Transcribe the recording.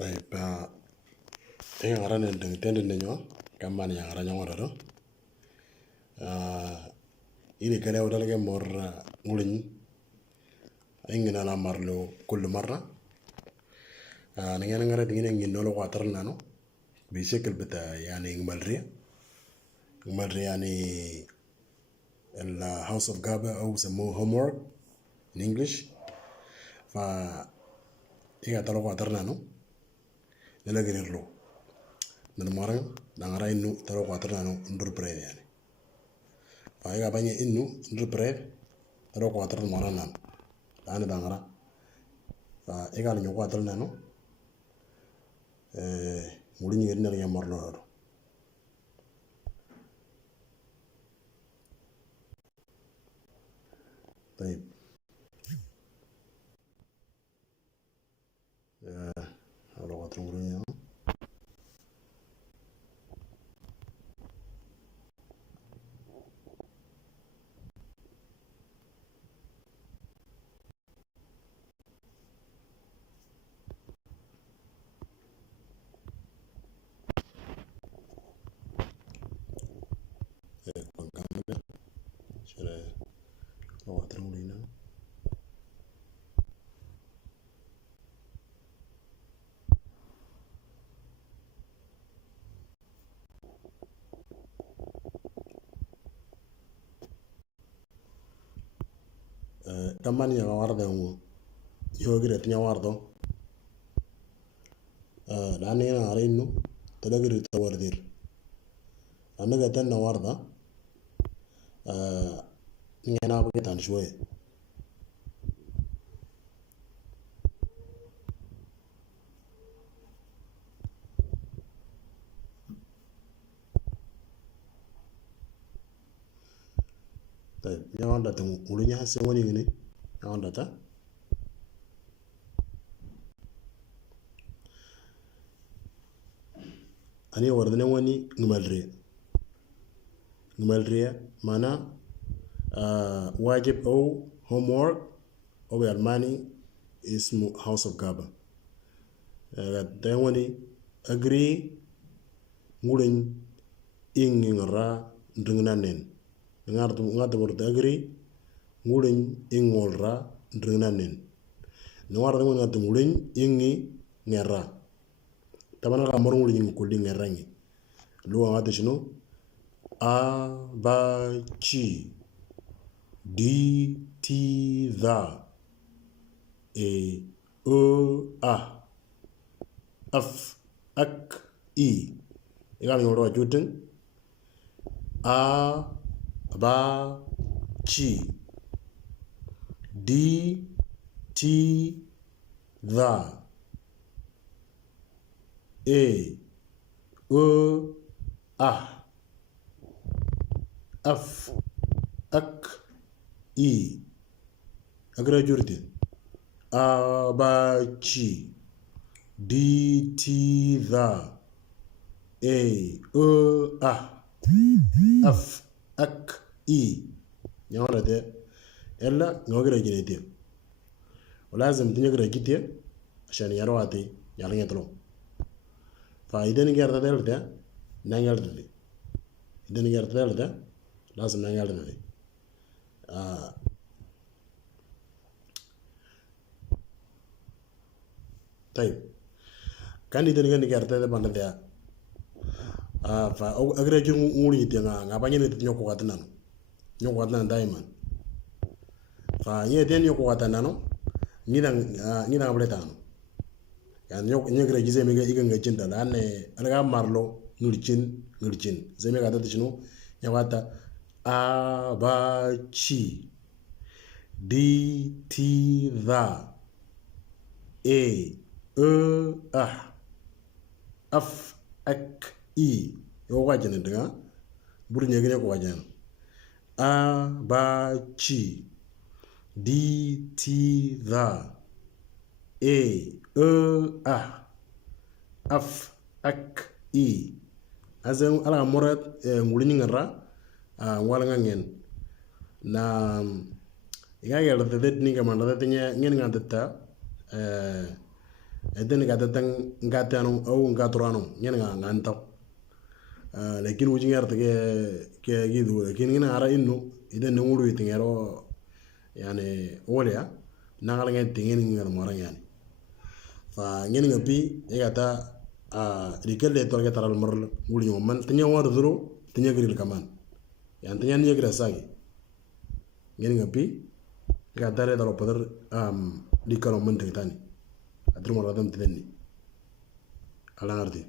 طيب إيه غران دنتين دنيو كمان يا غران يوم ini kalian udah lagi mor ngulin ingin ana marlo كل مرة نيجي نقرأ تيجي نيجي نقول قاتر نانو بشكل بتاع يعني ngmalri يعني ال House of Gaba أو سموه homework in English فا إيه تلو قاتر نانو نلاقي نرلو نمرة نقرأ إنه تلو قاتر نانو ندور بريد يعني فايغا باني إنه ندور بريد تلو قاتر نمرة نانو أنا دعنا فايغا نيجي قاتر نانو ngulin ngir nari yamar loro طيب على وقت ngulin kaman ya warda mu yogire tinya wardo dani na arinu tadagiri tawardir anaga tanna warda ngena bagitan شويه طيب يا وندا تقولي هسه وني غني يا وندا تا أنا وردنا وني نمالري معناه واجب أو homework أو ألماني اسمه House of Gaba ده وني agree ngulin ingin ra ndengnanen ngata bordo agree ngulin ingolra ndengnanen nawar da ngata ngulin ingi ngera tabana ka mor ngulin kulli ngerangi luwa ngata shino a ba chi di ti da e o a af ak i igal ngoro jutin a ba chi di ti da e o a af ak i agra jurti a ba chi di ti da e o a af ak i nyawara de ella ngogira jinete ولازم تنقرا جديا عشان يرواتي يالين يطلو فإذا نقرا ذلك ده نقرا ذلك إذا نقرا ذلك ده لازم نقرا ذلك طيب كان إذا نقرا ذلك بنا ده فأقرأ جو مولي تينا غاباني نتنيوكو قاتنانو نيوكو قاتنان دايما فيه نيوكو قاتنانو nina abletano yani nyegre gize mega iga cinta lane alaga marlo ngurcin zeme ga tati shino nyawata a ba chi di ti da e a af ak i yo wajane daga buri nyegre ko wajane a ba chi di ti da e a af ak i azan ala morat ngulini ngara wala ngen na iga yalla de ni ga manda de nya ngen nganta eden ga tatang ngatano au ngaturano nyen nga ngantaw lakin wuji ngarte ke gidu lakin ngina ara inno iden ngulu itingero yani wolya nangal ngen tingen ngal mora yani fa ngene ngapi egata rikelle torge taral marl wuli man tanya war duro tanya gril kaman yan tanya ni gra sagi ngene ngapi ga dare dalo padar dikalo man tani adru maradam tani ala ngardi